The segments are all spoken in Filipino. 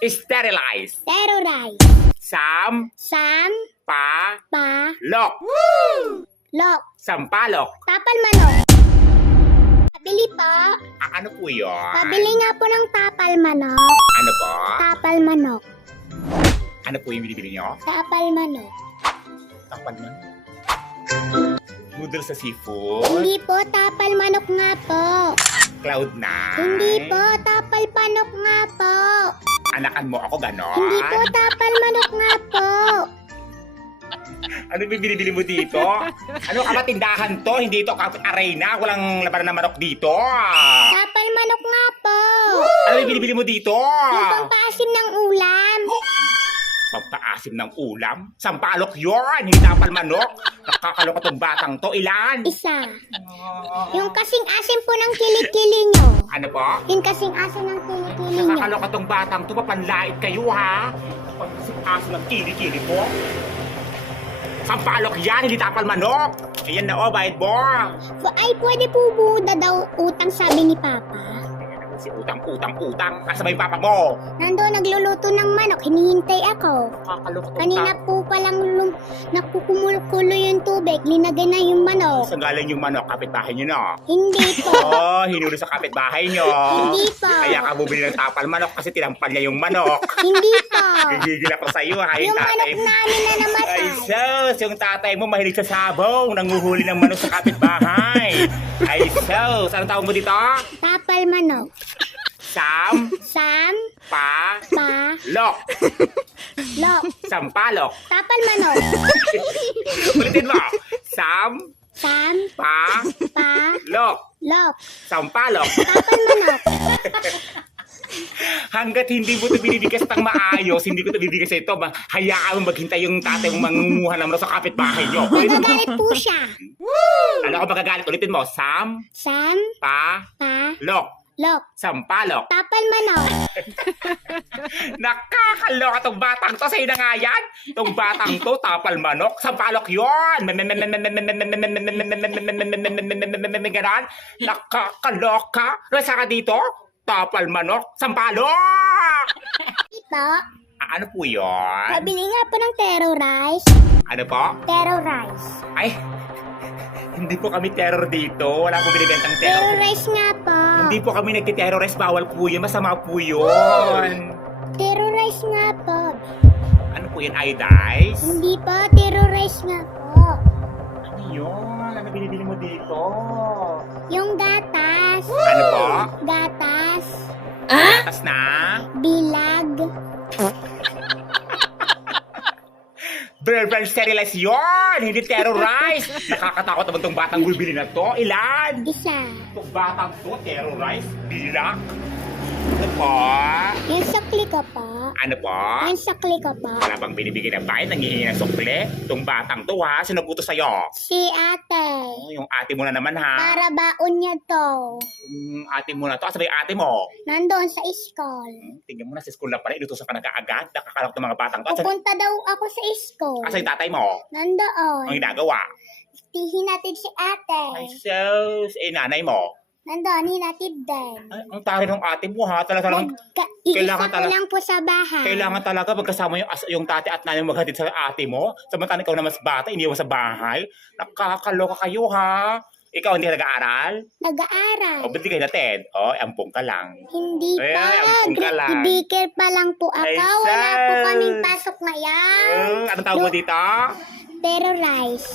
Sterilize. Terrorize. Sam. Sam. Pa. Pa. Lok. Lok. Sampalok. Tapal manok. Pabili po. Ano po yun? Pabili nga po ng tapal manok. Ano po? Tapal manok. Ano po yung binibili nyo? Tapal manok. Tapal man. Noodles sa seafood. Hindi po, tapal manok nga po. Cloud9. Hindi po, tapal panok nga po. Anakan mo ako ganon. Hindi po, tapal manok nga po. Ano yung binibili mo dito? Ano ka ba tindahan to? Hindi ito kapit arena. Walang labanan ng manok dito. Tapal manok nga po. Ano yung binibili mo dito? Yung pampaasim ng ulam. Pampaasim ng ulam? Sampalok yun! Hindi tapal manok. Nakakalok itong batang to. Ilan? Isa. Yung kasing asim po ng kilikili nyo. Ano po? Yung kasing asim ng kilikili nyo. Nakakalok itong batang to. Papanlait kayo ha? Pampaasim ng kili-kili po. Sampalok yan! Hindi tapal manok. Ayan na o, bayad mo. Ay, pwede po buda daw utang, sabi ni Papa. Si utang. Asa ba yung papa mo? Nando, nagluluto ng manok, hinihintay ako. Nakakalok itong Kanina po palang nakukumulo yung tubig, linagay na yung manok. Saan galing yung manok? Kapitbahay nyo na. Hindi po. Oh, hinuli sa kapitbahay nyo. Hindi po. Kaya ka bumili ng tapal manok kasi tinampal niya yung manok. Hindi po. Gigigil ako sa iyo ha, Yung manok namin na namatay. Ay, sus, yung tatay mo mahilig sa sabaw. Nanguhuli ng manok sa kapitbahay. Ay, sus, anong tawag mo dito? Tapal manok. Sam, Sam, pa, pa, lok. lok. Sampalok. Tapal manok. Ulitin mo. Sam, Sam, pa, pa, lok. lok. Sampalok. Tapal manok. Hanggat hindi mo ito binibigas ng maayos, hindi ko ito bibigay sa ito. Hayaan mo maghintay yung tatay mong mangunguha ng manok sa kapitbahay nyo. Magagalit po siya. Ano ko magagalit? Ulitin mo. Sam, Sam, pa, pa, lok. lok. Sampalok. Tapal manok. Nakakaloka tong batang to. Sa'yo na nga yan. Tong batang to, tapal manok. Sampalok yun. Ganon. Nakakaloka. Nasa ka dito? Tapal manok. Sampalok. Ito, Ano po yun? pabili nga po ng terrorize. Ano po? Terrorize. Ay, hindi po kami terror dito. Wala po binibentang terror. Terrorize nga po. Hindi po kami nagtiterrorize. Bawal po yun. Masama po yun. Terrorize nga po. Ano po yun? Iodize? Hindi po, terrorize nga po. Ano yun? Ano binibili mo dito? Yung gatas. Ano po? Gatas. Gatas na? Bilag. Brand sterilize yun! Hindi terrorize! Nakakatakot naman tong batang bibili na to. Ilan? Isa. Itong batang to, terrorize? Bilak? Ano po? Yung sukli ko po. Ano po? Yung sukli ko po. Wala bang binibigay ng bayan? Nangihingi ng sukle? Itong batang to ha? Sino nagputo sa'yo? Si ate. Oh, yung ate mo na naman ha? Para baon niya to. Yung ate mo na to? Asa ba yung ate mo? Nandoon sa school. Tingnan mo na sa school na pala. Inutusan ka na kaagad. Nakakalok ng mga batang to. Pupunta daw ako sa school. Asa yung tatay mo? Nandoon. Ang ginagawa? Hinatid si ate. Ay, sus. Eh, nanay mo? Nandoon, hinatid din. Ay, ang tari ng ate mo ha. Talagang Iisa kailangan ko lang po sa bahay. kailangan talaga magkasama yung tate at nanay mo maghatid sa ate mo. Samantalang ikaw na mas bata, iniwan sa bahay. Nakakaloka kayo ha. Ikaw hindi nag-aaral? Nag-aaral. O, ba't di kayo natin? O, ampong ka lang. Hindi Eh, pa. ampun ka lang. Daycare pa lang po ako. Ay, Wala po sus. kaming pasok ngayon. Anong tawag mo dito? Terrorize.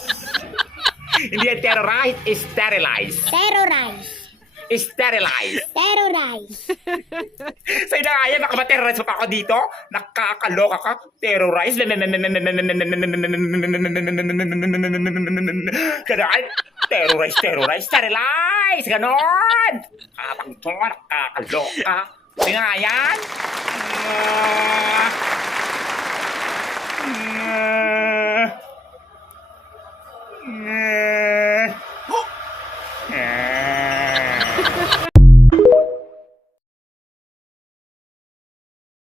Hindi yan terrorize, sterilize. Terrorize. Sterilize. Terrorize. Sa ina nga yan, baka ma-terrorize pa ako dito. Nakakaloka ka. Terrorize. Ganon. Terrorize, sterilize. Ganon. Kapag to, nakakaloka. Sa ina nga yan.